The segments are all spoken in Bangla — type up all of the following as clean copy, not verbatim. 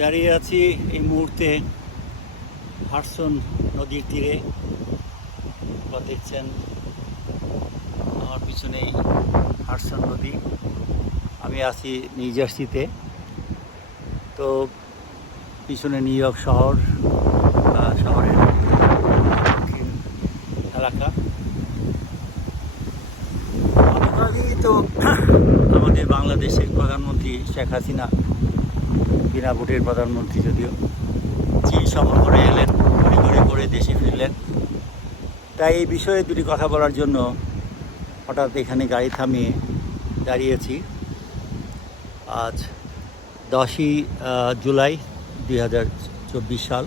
দাঁড়িয়ে আছি এই মুহূর্তে হাডসন নদীর তীরে। দেখছেন আমার পিছনেই হাডসন নদী। আমি আছি নিউ জার্সিতে। তো পিছনে নিউ ইয়র্ক শহরের দক্ষিণ এলাকা। গতকালই তো আমাদের বাংলাদেশের প্রধানমন্ত্রী শেখ হাসিনা, বিনা ভোটের প্রধানমন্ত্রী যদিও, চীন সফর করে এলেন, ঘুরে ঘুরে দেশে ফিরলেন। তাই এই বিষয়ে দুটি কথা বলার জন্য হঠাৎ এখানে গাড়ি থামিয়ে দাঁড়িয়েছি। আজ 10ই জুলাই 2024 সাল।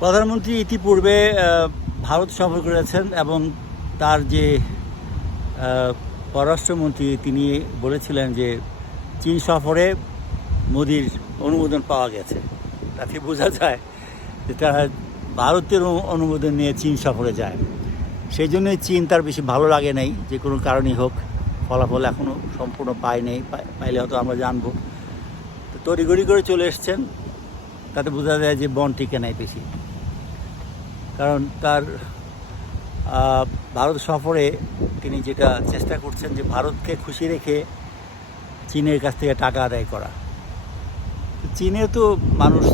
প্রধানমন্ত্রী ইতিপূর্বে ভারত সফর করেছেন এবং তার যে পররাষ্ট্রমন্ত্রী তিনি বলেছিলেন যে চীন সফরে মোদির অনুমোদন পাওয়া গেছে। তাতে বোঝা যায় যে তারা ভারতের অনুমোদন নিয়ে চীন সফরে যায়। সেই জন্যই চীন তার বেশি ভালো লাগে নাই, যে কোনো কারণেই হোক। ফলাফল এখনও সম্পূর্ণ নেই, পাইলে হয়তো আমরা জানবো। তো তড়িঘড়ি করে চলে এসছেন, তাতে বোঝা যায় যে বন টিকে নাই বেশি। কারণ তার ভারত সফরে তিনি যেটা চেষ্টা করছেন যে ভারতকে খুশি রেখে চীনের কাছ থেকে টাকা আদায় করা। চীনে তো মানুষ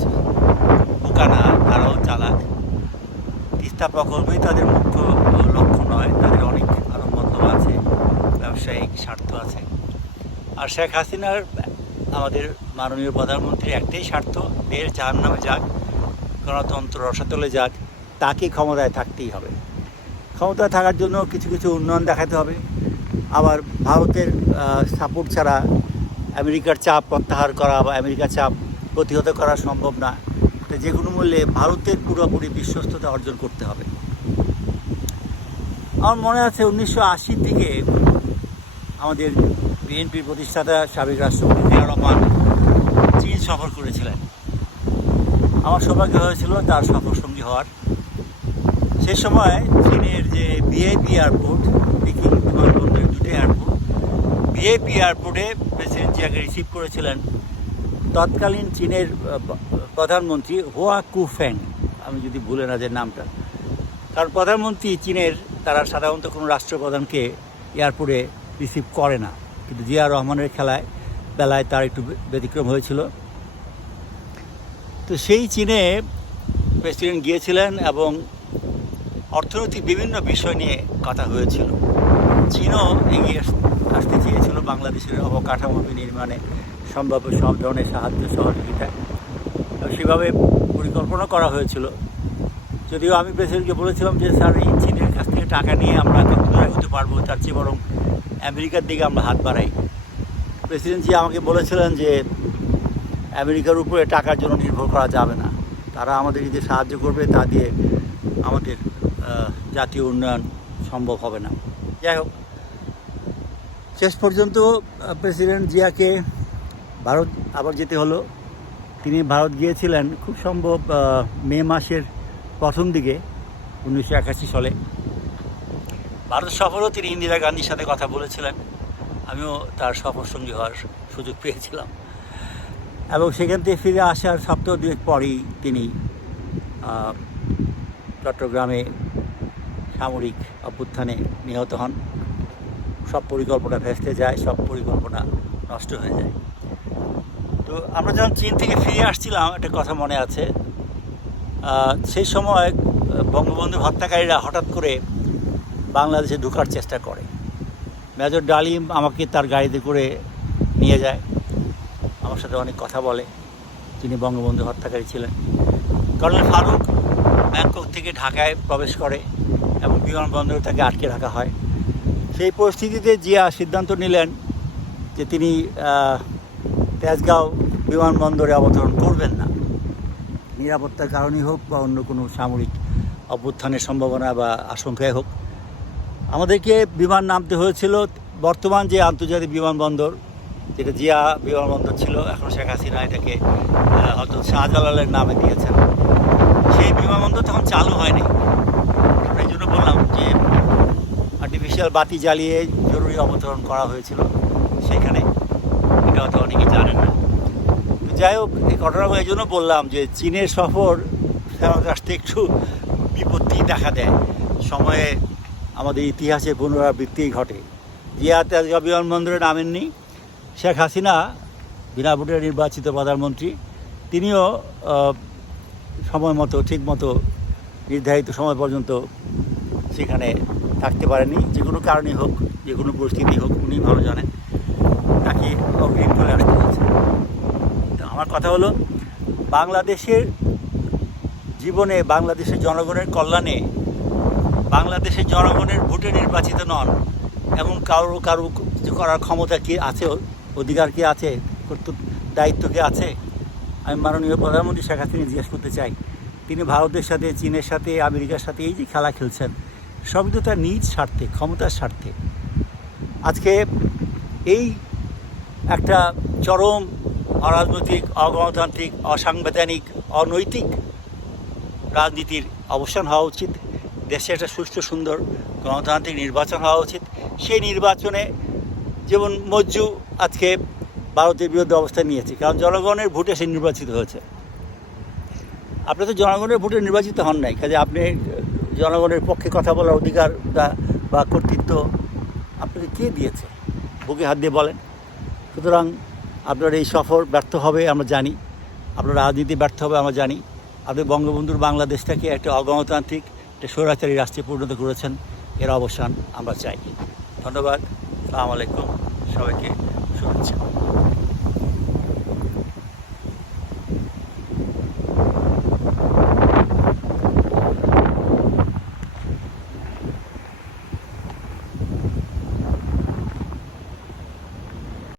বোকা না, তারাও চালাক। তিস্তা প্রকল্পই তাদের মুখ্য লক্ষ্য নয়, তাদের অনেক আরও মতলব আছে, ব্যবসায়িক স্বার্থ আছে। আর শেখ হাসিনার, আমাদের মাননীয় প্রধানমন্ত্রীর একটাই স্বার্থ, দেশ জাহান্নামে যাক, গণতন্ত্র রসাতলে যাক, তাকে ক্ষমতায় থাকতেই হবে। ক্ষমতায় থাকার জন্য কিছু কিছু উন্নয়ন দেখাতে হবে। আবার ভারতের সাপোর্ট ছাড়া আমেরিকার চাপ প্রত্যাহার করা বা আমেরিকার চাপ প্রতিহত করা সম্ভব না। যে কোনো মূল্যে ভারতের পুরোপুরি বিশ্বস্ততা অর্জন করতে হবে। আমার মনে আছে 1980 থেকে আমাদের বিএনপির প্রতিষ্ঠাতা সাবেক রাষ্ট্রপতি জিয়াউর রহমান চীন সফর করেছিলেন। আমার সৌভাগ্য হয়েছিল তার সফরসঙ্গী হওয়ার। সে সময় চীনের যে ভিআইপি এয়ারপোর্ট, বেকিং বিমানবন্দরের দুটো এয়ারপোর্ট, ভিআইপি এয়ারপোর্টে প্রেসিডেন্ট জিয়াকে রিসিভ করেছিলেন তৎকালীন চীনের প্রধানমন্ত্রী হুয়া কুফেং, আমি যদি ভুলে না যে নামটা। কারণ প্রধানমন্ত্রী চীনের, তারা সাধারণত কোনো রাষ্ট্রপ্রধানকে এয়ারপোর্টে রিসিভ করে না, কিন্তু জিয়া রহমানের বেলায় তার একটু ব্যতিক্রম হয়েছিল। তো সেই চীনে প্রেসিডেন্ট গিয়েছিলেন এবং অর্থনৈতিক বিভিন্ন বিষয় নিয়ে কথা হয়েছিল। চীনও এগিয়ে আসতে চেয়েছিল বাংলাদেশের অবকাঠামো নির্মাণে সম্ভাব্য সব ধরনের সাহায্য সহযোগিতা, সেভাবে পরিকল্পনা করা হয়েছিল। যদিও আমি প্রেসিডেন্টকে বলেছিলাম যে স্যার, এই চীনের কাছ থেকে টাকা নিয়ে আমরা দূরে হতে পারবো, তার চেয়ে বরং আমেরিকার দিকে আমরা হাত বাড়াই। প্রেসিডেন্ট জি আমাকে বলেছিলেন যে আমেরিকার উপরে টাকার জন্য নির্ভর করা যাবে না, তারা আমাদের যদি সাহায্য করবে তা দিয়ে আমাদের জাতীয় উন্নয়ন সম্ভব হবে না। যাই হোক, শেষ পর্যন্ত প্রেসিডেন্ট জিয়াকে ভারত আবার যেতে হলো। তিনি ভারত গিয়েছিলেন খুব সম্ভব মে মাসের প্রথম দিকে 1981 সালে। ভারত সফরেও তিনি ইন্দিরা গান্ধীর সাথে কথা বলেছিলেন। আমিও তার সফরসঙ্গী হওয়ার সুযোগ পেয়েছিলাম এবং সেখান থেকে ফিরে আসার সপ্তাহ দুয়েক পরেই তিনি চট্টগ্রামে সামরিক অভ্যুত্থানে নিহত হন। সব পরিকল্পনা ভেস্তে যায়, সব পরিকল্পনা নষ্ট হয়ে যায়। তো আমরা যখন চীন থেকে ফিরে আসছিলাম, একটা কথা মনে আছে, সেই সময় বঙ্গবন্ধু হত্যাকারীরা হঠাৎ করে বাংলাদেশে ঢোকার চেষ্টা করে। মেজর ডালিম আমাকে তার গাড়িতে করে নিয়ে যায়, আমার সাথে অনেক কথা বলে, যিনি বঙ্গবন্ধু হত্যাকারী ছিলেন। কর্নেল ফারুক ব্যাংকক থেকে ঢাকায় প্রবেশ করে এবং বিমানবন্দরে তাকে আটকে রাখা হয়। সেই পরিস্থিতিতে জিয়া সিদ্ধান্ত নিলেন যে তিনি তেজগাঁও বিমানবন্দরে অবতরণ করবেন না, নিরাপত্তার কারণেই হোক বা অন্য কোনো সামরিক অভ্যুত্থানের সম্ভাবনা বা আশঙ্কায় হোক। আমাদেরকে বিমান নামতে হয়েছিল বর্তমান যে আন্তর্জাতিক বিমানবন্দর, যেটা জিয়া বিমানবন্দর ছিল, এখন শেখ হাসিনা এটাকে হয়তো শাহজালালের নামে দিয়েছেন। সেই বিমানবন্দর তখন চালু হয়নি। এই জন্য বললাম যে আর্টিফিশিয়াল বাতি জ্বালিয়ে জরুরি অবতরণ করা হয়েছিল সেখানে। এটা হয়তো অনেকেই জানেন না। যাই হোক, এই ঘটনা এই জন্য বললাম যে চীনের সফর রাষ্ট্রে একটু বিপত্তি দেখা দেয়, সময়ে আমাদের ইতিহাসে পুনরাবৃত্তি ঘটে। জিয়া তেজগাঁও বিমানবন্দরে নামেননি, শেখ হাসিনা বিনা ভোটে নির্বাচিত প্রধানমন্ত্রী, তিনিও সময় মতো ঠিক মতো নির্ধারিত সময় পর্যন্ত সেখানে থাকতে পারেনি। যে কোনো কারণেই হোক, যে কোনো পরিস্থিতি হোক, উনি ভালো জানেন, তাকে অগ্রিম চলে আসতে হয়েছে। তো আমার কথা হলো, বাংলাদেশের জীবনে, বাংলাদেশের জনগণের কল্যাণে, বাংলাদেশের জনগণের ভোটে নির্বাচিত নন এবং কারো কিছু করার ক্ষমতা কি আছে, অধিকার কি আছে, দায়িত্ব কি আছে? আমি মাননীয় প্রধানমন্ত্রী শেখ হাসিনা জিজ্ঞেস করতে চাই, তিনি ভারতের সাথে, চীনের সাথে, আমেরিকার সাথে এই যে খেলা খেলছেন, সবই তো তার নিজ স্বার্থে, ক্ষমতার স্বার্থে। আজকে এই একটা চরম অরাজনৈতিক, অগণতান্ত্রিক, অসাংবিধানিক, অনৈতিক রাজনীতির অবসান হওয়া উচিত। দেশে একটা সুষ্ঠু সুন্দর গণতান্ত্রিক নির্বাচন হওয়া উচিত। সেই নির্বাচনে যেমন মজ্জু আজকে ভারতের বিরুদ্ধে অবস্থান নিয়েছে, কারণ জনগণের ভোটে সে নির্বাচিত হয়েছে। আপনি তো জনগণের ভোটে নির্বাচিত হন নাই, কাজে আপনি জনগণের পক্ষে কথা বলার অধিকার বা কর্তৃত্ব আপনাকে কে দিয়েছে? বুকে হাত দিয়ে বলেন। সুতরাং আপনার এই সফর ব্যর্থ হবে আমরা জানি, আপনার রাজনীতি ব্যর্থ হবে আমরা জানি। আপনি বঙ্গবন্ধুর বাংলাদেশটাকে একটা অগণতান্ত্রিক, একটা স্বৈরাচারী রাষ্ট্রে পরিণত করেছেন, এর অবসান আমরা চাই। ধন্যবাদ। আসসালামু আলাইকুম, সবাইকে শুভেচ্ছা।